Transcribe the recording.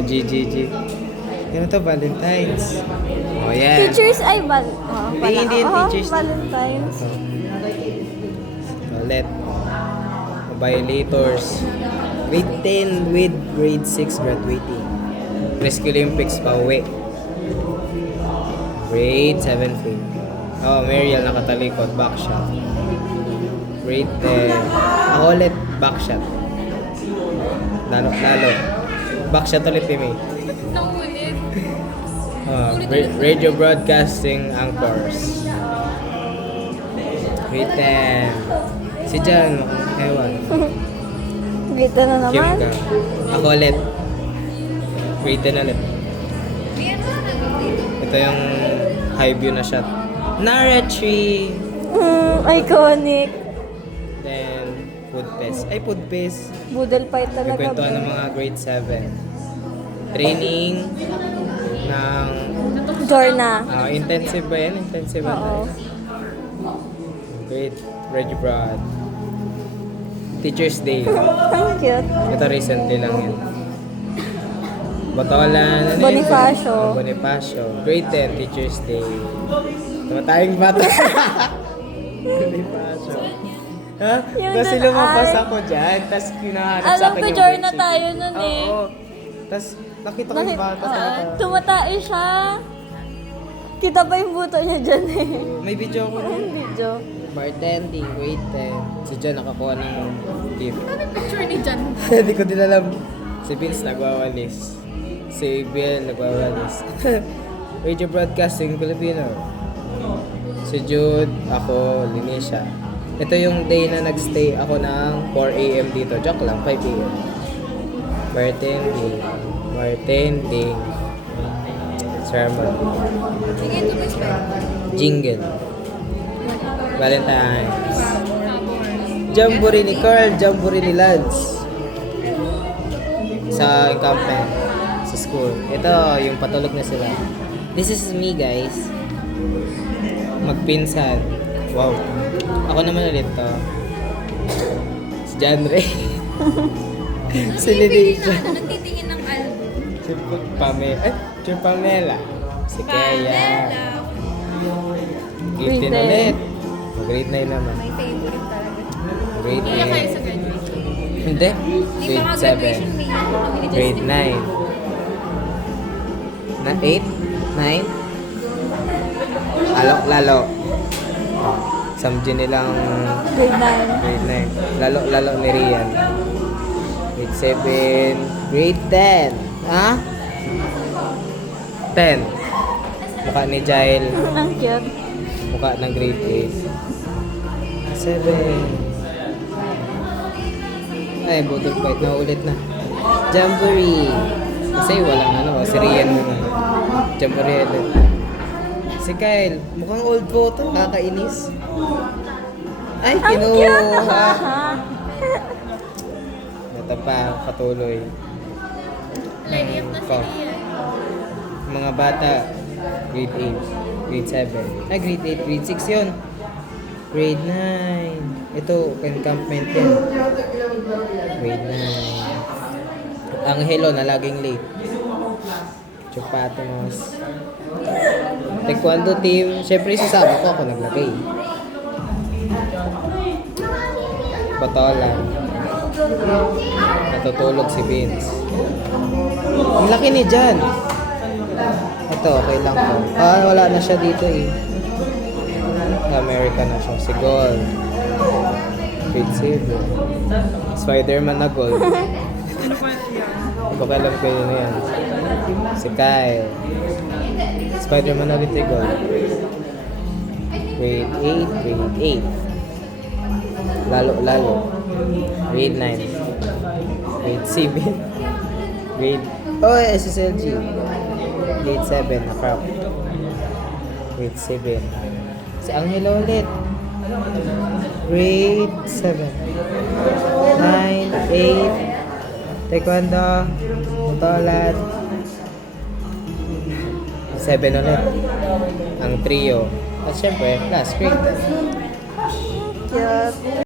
GGG. Ano to? Valentine's. Oh, yan. Teachers ay Hindi yung teachers. Valentine's. Ulit. Violators. Grade 10 with grade 6 graduating. Rescue Olympics pa uwi. Grade 7 fail. Oh, Mariel nakatalikod. Backshot. Grade 10. Ako ulit. Backshot. Lalo. Backshot ulit ni May. Naulit. Radio broadcasting anchors. Grade 10. Si Jan, ewan. Gita na Kim naman. ka. Ako ulit. Grade 10 ulit. Ito yung high view na shot. Nara tree. Iconic. Then, food fest. Ay, food fest. Budal fight talaga. Nagkwentuhan ng mga grade 7. Training ng Jorna. intensive ba yan? Intensive ba? Oo. Great. Radio Broad. Teacher's Day. Ang cute. Ito recently lang yan. Botolan. Ano yun? Bonifacio. Bonifacio. Grade 10, Teacher's Day. Tumatayang bata. Bonifacio. Ha? Yung Kasi dun lumabas ay- ako dyan, tapos kinahanap sa Alam akin ko, yung Jorna grade tayo 6. nun eh. Oo. Tapos nakita ko yung bata. Tumatae siya. Kita pa yung buto niya dyan eh. May video ko nun. Ang video. Bartending, grade 10. Si John nakakuha ng gift. Ano yung picture ni Jan? Hindi ko din alam. Si Vince nagwawalis. Si Biel nagwawalis. Radio Broadcasting Filipino. Si Jude, ako, Linisha. Ito yung day na nagstay ako ng 4 a.m. dito. Joke lang, 5 a.m. Bartending. Sermon. Sige, ito guys ba? Jingle. Valentine's. Jamboree ni Carl, jamboree ni Lads. Sa encampment, sa school. Ito, yung patulog na sila. This is me, guys. Magpinsan. Wow. Ako naman ulit to. Si John Ray. Si Linisha. Nagtitingin ng album. Si Pamela. Si Kaya. Grade 18 10. ulit. Grade 9 naman. My favorite talaga. Grade Hindi na kayo 8. sa graduation. Hindi. Hindi pa nga Grade graduation 7. may Grade 9. Na 8? 9? Lalo. Samjin nilang Grade 9. grade 9. Lalo ni Rian. Grade 7. Grade 10. Ha? 10. Mukha ni Jael. Ang cute. Mukha ng grade 8. 7. Ay, budol fight na ulit na. Jamboree. Kasi walang si Rian muna. Jamboree ulit. Si Kyle, mukhang old photo, kakainis. Ay, Ang cute. kinuha. Ito pa, patuloy. Live na Ko. sila yan. Mga bata, grade 8, grade 7. Ay, grade 8, grade 6 yun. Grade 9. Ito, encampment yan. Grade 9. Ang hello na laging late. Chupatimos. Taekwondo team. Siyempre, sasama ko ako naglagay. Batolan. Natutulog si Vince. Ang laki ni Jan. Ito, okay lang po. Wala na siya dito eh. America na siya. Si Gold. Grade 7. Spider-Man na Gold. Baka alam ko yun na yan. Si Kyle. Spider-Man na ulit si Gold. Grade 8. Grade 8. Lalo. Grade 9. Grade 7. Grade... Oh, SSLG. Grade 7 na crap. Grade 7. Si Angelo ulit. Grade 7. 9, 8. Taekwondo. Motolat. 7 ulit. Ang trio. At syempre, last grade. Cute.